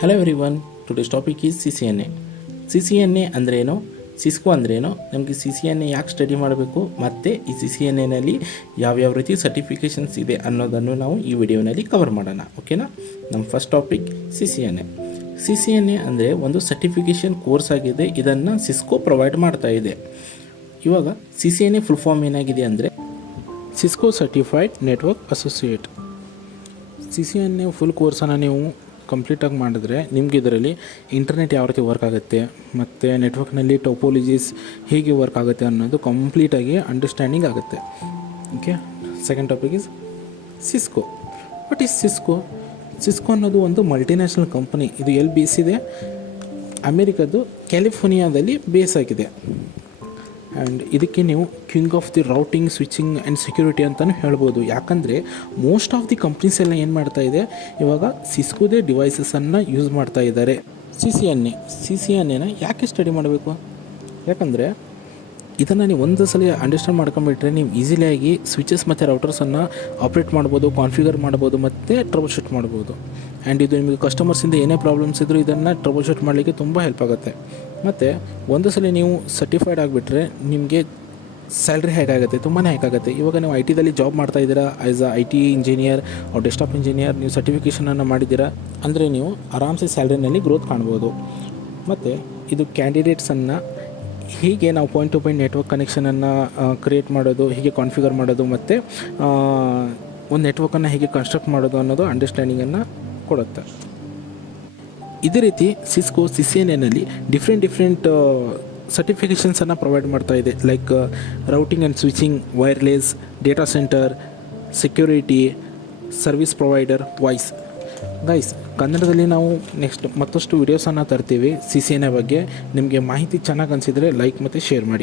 Hello everyone, today's topic is CCNA. CCNA ಅಂದ್ರೇನು, Cisco ಅಂದ್ರೇನು, ನಮಗೆ CCNA ಯಾಕೆ ಸ್ಟಡಿ ಮಾಡಬೇಕು ಮತ್ತು ಈ CCNAನಲ್ಲಿ ಯಾವ್ಯಾವ ರೀತಿ ಸರ್ಟಿಫಿಕೇಷನ್ಸ್ ಇದೆ ಅನ್ನೋದನ್ನು ನಾವು ಈ ವಿಡಿಯೋನಲ್ಲಿ ಕವರ್ ಮಾಡೋಣ. ಓಕೆನಾ? ನಮ್ಮ ಫಸ್ಟ್ ಟಾಪಿಕ್ CCNA ಅಂದರೆ ಒಂದು ಸರ್ಟಿಫಿಕೇಷನ್ ಕೋರ್ಸ್ ಆಗಿದೆ. ಇದನ್ನು ಸಿಸ್ಕೋ ಪ್ರೊವೈಡ್ ಮಾಡ್ತಾ ಇದೆ. ಇವಾಗ CCNA ಫುಲ್ ಫಾರ್ಮ್ ಏನಾಗಿದೆ ಅಂದರೆ Cisco certified network associate. CCNA full ಕೋರ್ಸನ್ನು ನೀವು ಕಂಪ್ಲೀಟಾಗಿ ಮಾಡಿದ್ರೆ ನಿಮ್ಗೆ ಇದರಲ್ಲಿ ಇಂಟರ್ನೆಟ್ ಯಾವ ರೀತಿ ವರ್ಕ್ ಆಗುತ್ತೆ ಮತ್ತು ನೆಟ್ವರ್ಕ್ನಲ್ಲಿ ಟೋಪೋಲಜೀಸ್ ಹೇಗೆ ವರ್ಕ್ ಆಗುತ್ತೆ ಅನ್ನೋದು ಕಂಪ್ಲೀಟಾಗಿ ಅಂಡರ್ಸ್ಟ್ಯಾಂಡಿಂಗ್ ಆಗುತ್ತೆ. Okay, second topic is Cisco. What is Cisco? Cisco ಅನ್ನೋದು ಒಂದು ಮಲ್ಟಿನ್ಯಾಷನಲ್ ಕಂಪನಿ. ಇದು ಎಲ್ಲಿ ಬೇಸಿದೆ? ಅಮೇರಿಕದ್ದು ಕ್ಯಾಲಿಫೋರ್ನಿಯಾದಲ್ಲಿ ಬೇಸ್ ಆಗಿದೆ. ಆ್ಯಂಡ್ ಇದಕ್ಕೆ ನೀವು king of the routing, switching and security ಅಂತಲೂ ಹೇಳ್ಬೋದು. ಯಾಕಂದರೆ ಮೋಸ್ಟ್ ಆಫ್ ದಿ ಕಂಪ್ನೀಸ್ ಎಲ್ಲ ಏನು ಮಾಡ್ತಾ ಇದೆ, ಇವಾಗ ಸಿಸ್ಕೋದೇ ಡಿವೈಸಸನ್ನು ಯೂಸ್ ಮಾಡ್ತಾ ಇದ್ದಾರೆ. CCNA ಯಾಕೆ ಸ್ಟಡಿ ಮಾಡಬೇಕು? ಯಾಕಂದರೆ ಇದನ್ನು ನೀವು ಒಂದು ಸಲ ಅಂಡರ್ಸ್ಟ್ಯಾಂಡ್ ಮಾಡ್ಕೊಂಬಿಟ್ರೆ ನೀವು ಈಸಿಲಿಯಾಗಿ ಸ್ವಿಚಸ್ ಮತ್ತು ರೌಟರ್ಸನ್ನು ಆಪ್ರೇಟ್ ಮಾಡ್ಬೋದು, ಕಾನ್ಫಿಗರ್ ಮಾಡ್ಬೋದು ಮತ್ತು ಟ್ರಬಲ್ ಶೂಟ್ ಮಾಡ್ಬೋದು. ಆ್ಯಂಡ್ ಇದು ನಿಮಗೆ ಕಸ್ಟಮರ್ಸಿಂದ ಏನೇ ಪ್ರಾಬ್ಲಮ್ಸ್ ಇದ್ದರೂ ಇದನ್ನು ಟ್ರಬಲ್ ಶೂಟ್ ಮಾಡಲಿಕ್ಕೆ ತುಂಬ ಹೆಲ್ಪ್ ಆಗುತ್ತೆ. ಮತ್ತು ಒಂದು ಸಲ ನೀವು ಸರ್ಟಿಫೈಡ್ ಆಗಿಬಿಟ್ರೆ ನಿಮಗೆ ಸ್ಯಾಲ್ರಿ ಹೇಗಾಗುತ್ತೆ, ತುಂಬಾ ಹೇಗಾಗುತ್ತೆ. ಇವಾಗ ನೀವು IT ದಲ್ಲಿ ಜಾಬ್ ಮಾಡ್ತಾ ಇದ್ದೀರಾ, as a IT engineer or desktop engineer, ನೀವು ಸರ್ಟಿಫಿಕೇಷನನ್ನು ಮಾಡಿದ್ದೀರಾ ಅಂದರೆ ನೀವು ಆರಾಮ್ಸೆ ಸ್ಯಾಲ್ರಿನಲ್ಲಿ ಗ್ರೋತ್ ಕಾಣ್ಬೋದು. ಮತ್ತು ಇದು ಕ್ಯಾಂಡಿಡೇಟ್ಸನ್ನು ಹೀಗೆ ನಾವು ಪಾಯಿಂಟ್ ಟು ಪಾಯಿಂಟ್ ನೆಟ್ವರ್ಕ್ ಕನೆಕ್ಷನನ್ನು ಕ್ರಿಯೇಟ್ ಮಾಡೋದು, ಹೀಗೆ ಕಾನ್ಫಿಗರ್ ಮಾಡೋದು ಮತ್ತು ಒಂದು ನೆಟ್ವರ್ಕನ್ನು ಹೇಗೆ ಕನ್ಸ್ಟ್ರಕ್ಟ್ ಮಾಡೋದು ಅನ್ನೋದು ಅಂಡರ್ಸ್ಟ್ಯಾಂಡಿಂಗನ್ನು ಕೊಡುತ್ತೆ. ಇದೇ ರೀತಿ ಸಿಸ್ಕೋ CCNAನಲ್ಲಿ ಡಿಫ್ರೆಂಟ್ ಸರ್ಟಿಫಿಕೇಷನ್ಸನ್ನು ಪ್ರೊವೈಡ್ ಮಾಡ್ತಾ ಇದೆ. Like routing and switching, wireless, data centre, security, service provider, voice. Guys, ಕನ್ನಡದಲ್ಲಿ ನಾವು ನೆಕ್ಸ್ಟ್ ಮತ್ತಷ್ಟು ವೀಡಿಯೋಸನ್ನು ತರ್ತೀವಿ CCNA ಬಗ್ಗೆ. ನಿಮಗೆ ಮಾಹಿತಿ ಚೆನ್ನಾಗಿ ಅನಿಸಿದರೆ ಲೈಕ್ ಮತ್ತು ಶೇರ್ ಮಾಡಿ.